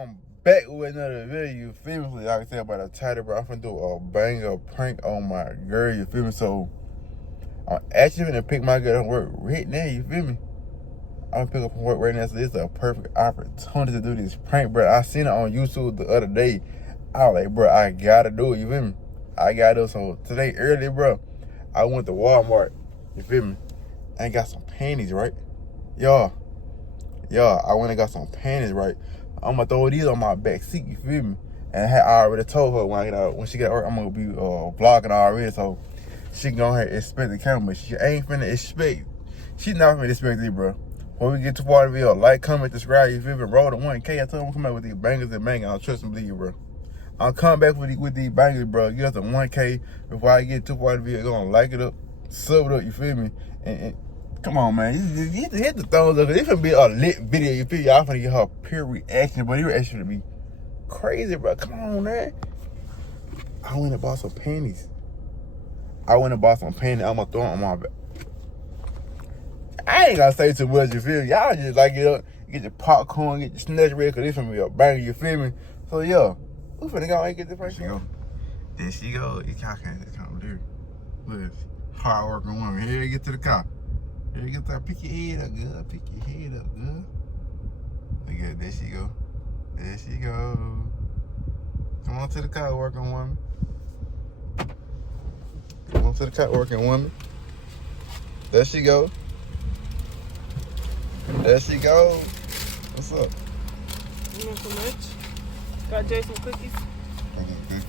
I'm back with another video, you feel me? Like I said about a title, bro, I'm finna do a banger prank on my girl, you feel me? So, I'm actually finna pick my girl up from work right now, you feel me? I'm gonna pick up from work right now, so this is a perfect opportunity to do this prank, bro. I seen it on YouTube the other day. I was like, bro, I gotta do it, you feel me? I gotta do it. So, today, early, bro, I went to Walmart, you feel me? And got some panties, right? Y'all, I went and got some panties, right? I'm gonna throw these on my back seat, you feel me? And I already told her when she get out, I'm gonna be vlogging already, so she can go ahead and expect the camera, but she ain't finna expect. She's not finna expect it, bro. When we get to part of the video, like, comment, subscribe, you feel me? Roll to 1K. I told him I'm coming out with these bangers and bangers. I'll trust and believe, bro. I'll come back with these bangers, bro. Get us to 1K before I get to part of the video. Gonna like it up, sub it up, you feel me? And come on, man. You hit the thumbs up. This finna be a lit video, you feel me? Y'all finna get her pure reaction, but your reaction to be crazy, bro. Come on, man. I went and bought some panties. I'm gonna throw them on my back. I ain't gonna say too much, you feel me? Y'all just like get up, get your popcorn, get your snacks ready, cause this finna be a banger, you feel me? So yeah, we finna go and get the first one. There she go. Y'all can't come there. Look, hard working woman. Here you get to the car. Here you get there. Pick your head up, good. Pick your head up, good. Look at there she go. There she go. Come on to the car, working woman. Come on to the car, working woman. There she go. There she go. What's up? You want some lunch? Got Jay some cookies? Okay.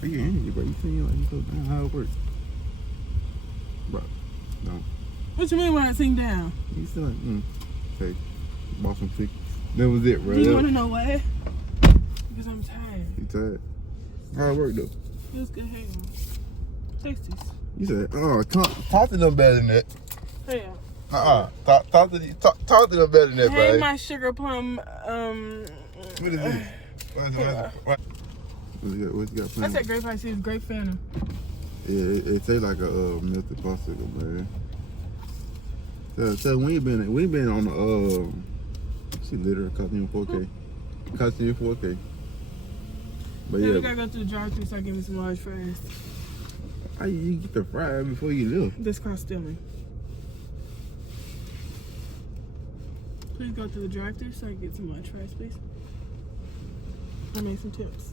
But your energy, bro. You seem like you so down how it works. Bro, no. What you mean when I sing down? You still like, okay. Bought some cookies. That was it, bro. Do you want to know why? Because I'm tired. You tired? How it work, though? Feels good. Hang on. Taste this. You said, oh, talk to them better than that. Hey, Talk to them better than that, bro. hey, my sugar plum, What is it? What you got planned? I said grape ice is grape Fanta. Yeah, it tastes like a melted popsicle, man. So we ain't been on the she literally costume 4K. Costume 4K. But Yeah, yeah. we gotta go to the drive-thru so I give me some large fries. How you get the fry before you live? This cost stealing. Please go to the drive-thru so I can get some large fries, please. I made some tips.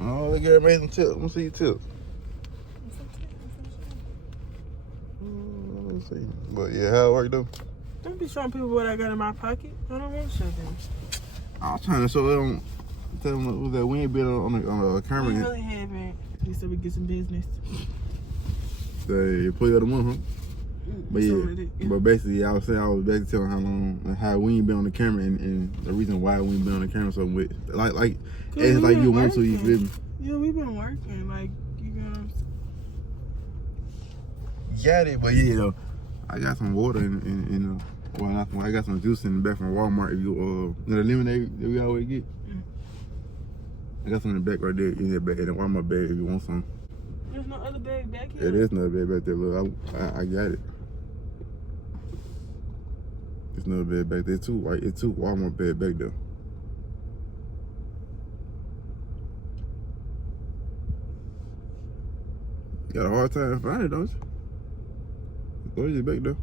Oh, look at her made some tips. Let me see your tips. Let's see. But yeah, how it work though? Don't be showing people what I got in my pocket. I don't want to show them. I was trying to show them, tell them that we ain't been on the camera. We really haven't. We said we get some business. They play of the month, huh? But yeah, but basically, I was basically telling how we ain't been on the camera and the reason why we ain't been on the camera so much. Like it's like you want to, you feel me? Yeah, we've been working, like, you know. Got it, but yeah, though, I got some water in well, not I got some juice in the back from Walmart. If you the lemonade that we always get, I got some in the back right there in the back in the Walmart bag if you want some. There's no other bag back here. It is another bag back there. Look, I got it. There's another bag back there too. Right, it's two Walmart bag back there. You got a hard time finding it, don't you? Where's it back there?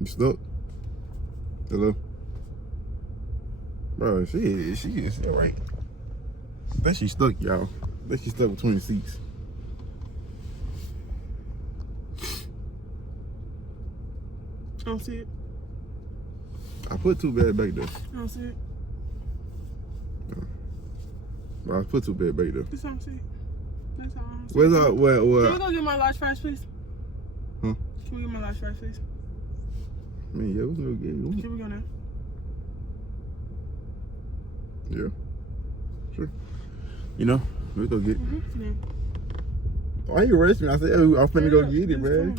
You stuck? Hello? Bro, she is right. I think she's stuck, y'all. I think she's stuck between the seats. I don't see it. I put two bags back there. I don't see it. Well, I put two bags back there. Just don't see it. That's all. Where's our, Can we go get my large fries, please? Huh? Can we get my large fries, please? I mean, yeah, we can go get it. Can we go now? Yeah. Sure. You know, we'll go get it. Yeah. Why you rushing me? I said, oh, I'm finna go get it, man.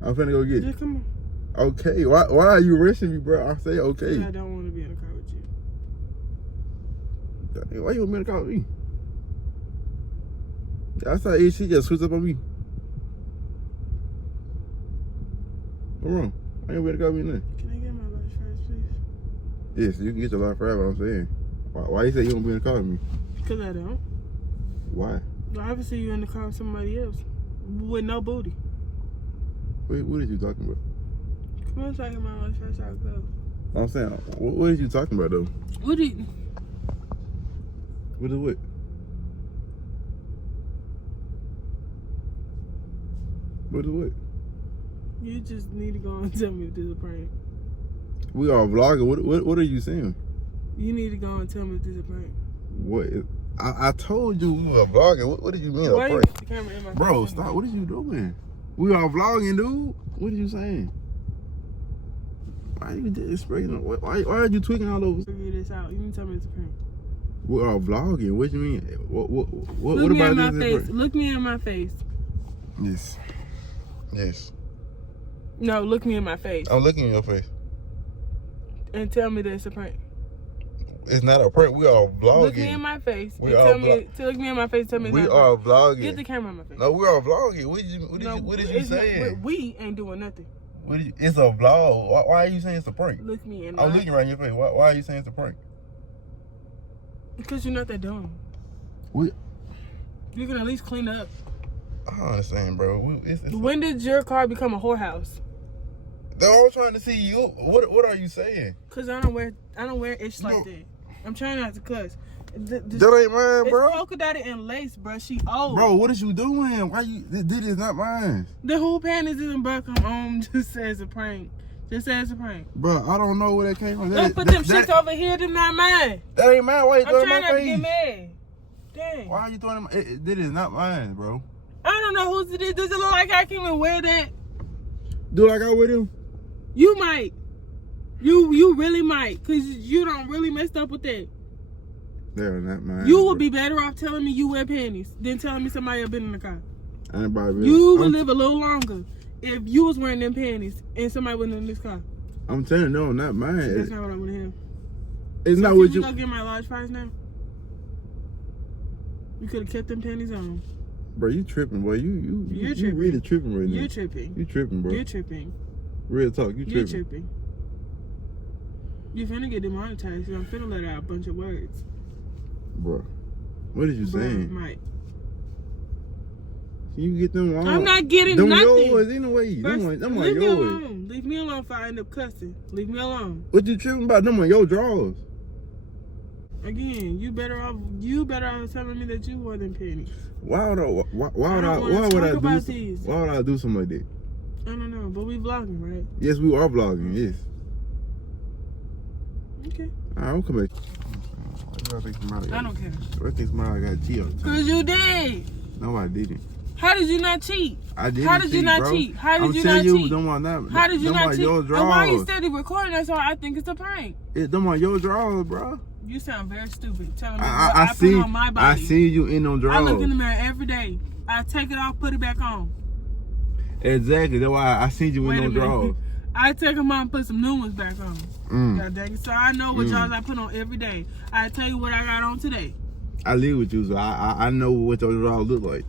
I'm finna go get it. Yeah, come on. Okay, why are you rushing me, bro? I say okay. I don't want to be in a car with you. Why you want me in the car with me? I saw she just switched up on me. What's wrong? I ain't ready to call me nothing. Can I get my large fries, please? Yes, you can get your large fries, what I'm saying. Why you say you don't be in the car with me? Because I don't. Why? Obviously, you in the car with somebody else with no booty. Wait, what are you talking about? Come on, so I get my large fries, I'll go. I'm saying, what are you talking about, though? What do you... What is what? What is what? You just need to go and tell me if this is a prank. We are vlogging. What are you saying? You need to go and tell me if this is a prank. What? I told you we were vlogging. What did you mean? Why you put the camera in my Bro, face? stop. What are you doing? We are vlogging, dude. What are you saying? Why you disrespecting? Why are you tweaking all over? Figure this out. You need to tell me it's a prank. We are vlogging. What do you mean? What Look me about in my this? face. Look me in my face. Yes. Yes. No, look me in my face. I'm looking in your face. And tell me that it's a prank. It's not a prank. We are vlogging. Look me in my face. We and are tell me. Look me in my face. Tell me. We it's are not a prank. vlogging. Get the camera in my face. No, we are vlogging. What did you say? We ain't doing nothing. It's a vlog. Why are you saying it's a prank? Look me in. I'm looking right in your face. Why are you saying it's a prank? Because you're not that dumb. We. You can at least clean up. I understand, bro. When did your car become a whorehouse? They're all trying to see you. What are you saying? Cause I don't wear ish like that. I'm trying not to cuss. That ain't mine, bro. It's polka dotted and lace, bro. She old. Bro, what is you doing? Why you? This is not mine. The whole panties in Buckham home just says a prank. Just says a prank. Bro, I don't know where that came from. Don't put them shits over here. They're not mine. That ain't mine. Why you I'm throwing trying my not face? to get mad. Dang. Why are you throwing them? This is not mine, bro. I don't know whose it is. Does it look like I can even wear that? Do like I with him? You might. You really might. Cause you don't really messed up with that. They're not mine. You would be better off telling me you wear panties than telling me somebody else been in the car. Anybody You would live a little longer if you was wearing them panties and somebody wasn't in this car. I'm telling you, no, not mine. That's not what I want to hear. It's so not can what we you. go get my large fries now? You could have kept them panties on. Bro, you tripping, boy. You tripping. really tripping right now. You're tripping. You tripping, bro. You're tripping. Real talk, you tripping. You're tripping. You finna get demonetized. I'm finna let out a bunch of words. Bro, what is you saying? Mike. You get them wrong. I'm not getting them nothing. Yours anyway. Them leave like me yours. alone. Leave me alone if I end up cussing. Leave me alone. What you tripping about? Them on your drawers. Again, you better off telling me that you wore them panties. Why would I do something like that? I don't know, but we vlogging, right? Yes, we are vlogging, yes. Okay. Alright, I'll come back. I don't care. I think somebody got cheat on. Cause you did. No, I didn't. How did you not cheat? I didn't. How did you not bro. cheat? How did I'm you telling not you, cheat? How did you not cheat? Your And why are you drawers. steady recording? That's why I think it's a prank. Them on your drawers, bro. You sound very stupid. Telling me I put on my body. I see you in them drawers. I look in the mirror every day. I take it off, put it back on. Exactly. That's why I seen you in them drawers. I take them out and put some new ones back on. God dang it. So I know what y'all I put on every day. I tell you what I got on today. I live with you, so I know what those drawers look like.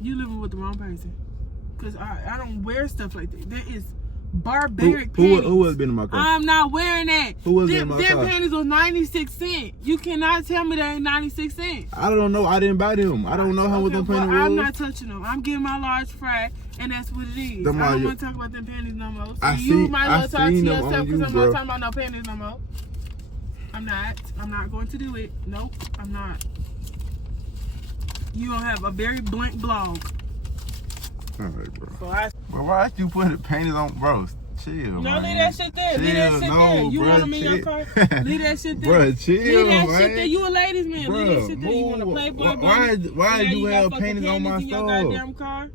You living with the wrong person. Because I don't wear stuff like that. That is barbaric panties. Who has been in my car? I'm not wearing that. Who was in my car? Them panties was 96 cents. You cannot tell me they ain't 96 cents. I don't know. I didn't buy them. I don't know how much them panties was. I'm not touching them. I'm getting my large fry, and that's what it is. I don't want to talk about them panties no more. So you might as well talk to yourself because I'm not talking about no panties no more. I'm not going to do it. Nope, I'm not. You gonna have a very blank blog. Alright, bro. So But why you putting the panties on, bro? Chill, no, man. leave that shit there. Leave that shit there. You want them in your car? Leave that shit there. Bro, chill, leave that man. shit there. You a ladies man. Bro, leave that shit there. You want to play boy? Why you have panties on my in your stuff? goddamn car?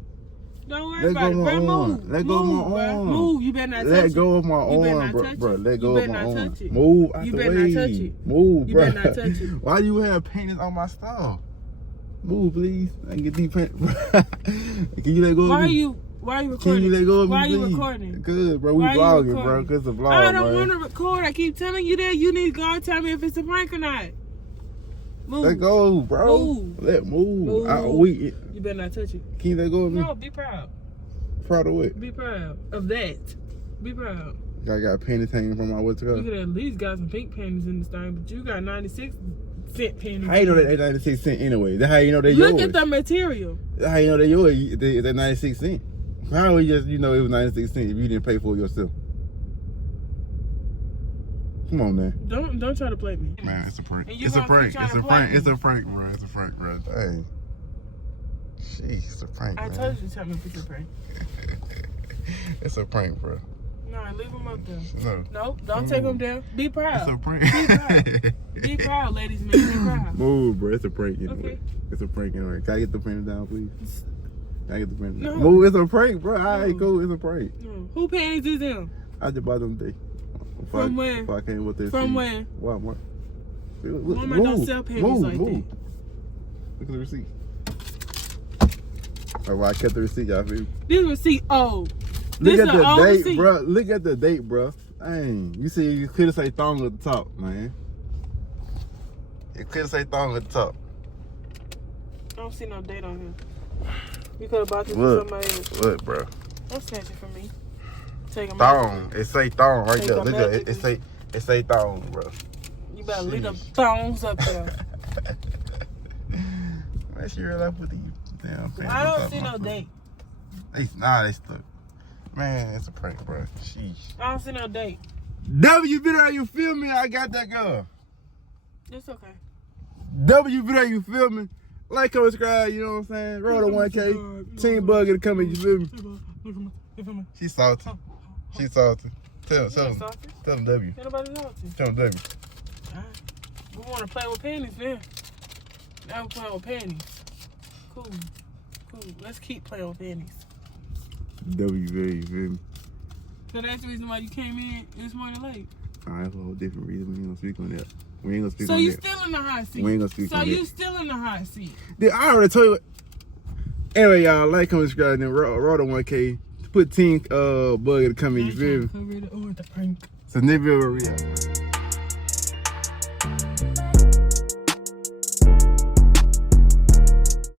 Don't worry Let about go it, of my bro. arm. Move. Let go of my arm. Move. You better not touch it. Let go of my arm, bro. Let go of my arm. Move out the way. You better not touch it. Move, bro. You better not touch it. Why do you have panties on my stuff? Move, please. I can get these panties. Can you let go of me? Why are you recording? Can you let go of me, Why are you please? recording? Good, bro. We vlogging, bro. Cause it's a vlog, I don't want to record. I keep telling you that. You need to go and tell me if it's a prank or not. Move. Let go, bro. Move. Move. You better not touch it. Can you let go of me? No, be proud. Proud of what? Be proud of that. Be proud. I got panties hanging from my what's it You called? could at least got some pink panties in this thing, but you got 96-cent panties. How you know that ain't 96 cents anyway? That's how you know they yours. Look at the material. That's how you know they yours. It's at 96 cents. How would you just, it was 96 cents if you didn't pay for it yourself? Come on, man. Don't try to play me. Man, it's a prank. It's a prank. It's a prank, bro. It's a prank, bro. Hey. Jeez, it's a prank, I man. told you to tell me if it's a prank. It's a prank, bro. No, leave him up there. No. Nope, don't take him down. Be proud. It's a prank. Be proud. Be proud, ladies and men. Be proud. Move, bro. It's a prank anyway. Okay. It's a prank anyway. Can I get the panties down, please? Can I get the panties down? No. Move, it's a prank, bro. All right, cool. It's a prank. No. Who panties is them? I just bought them today. From where? If I came with this. From where? What? Walmart don't sell panties like that. Look at the receipt. All right, I kept the receipt, y'all feel me? This receipt old. Look This at an the old date, receipt. bro. Look at the date, bro. Dang, you see, you could have say thong at the top, man. You could have say thong at the top. I don't see no date on here. You could have bought this for Look, somebody else. look, bro. Don't snatch it from me. Take them Thong. It say thong right Take there. a Look at magic. it. It say thong, bro. You better leave them Jeez. thongs up there. Man, she real life with you. Damn, I don't see no date. They stuck. Man, it's a prank, bro. Sheesh. I don't see no date. W video, you feel me? I got that girl. It's okay. W video, you feel me? Like, comment, subscribe, you know what I'm saying? Roll to 1K. Team Bug to come in, you feel me? Look at me. She salty. She salty. Tell Salty? them W. Ain't nobody salty. Tell them W. Alright. We want to play with panties then. Now we're playing with panties. Cool. Let's keep playing with panties. W video, you feel me? So that's the reason why you came in this morning late. Alright, that's a whole different reason. We ain't gonna speak on that. We ain't gonna speak So on you that. still in the hot seat. We ain't gonna speak So on you that. still in the hot seat. Dude, I already told you. Anyway, y'all, like, comment, subscribe, and then roll to 1K. Put Team Bug to come in, you feel me? Cover it. Oh, it's a prank. So, Nibby over here.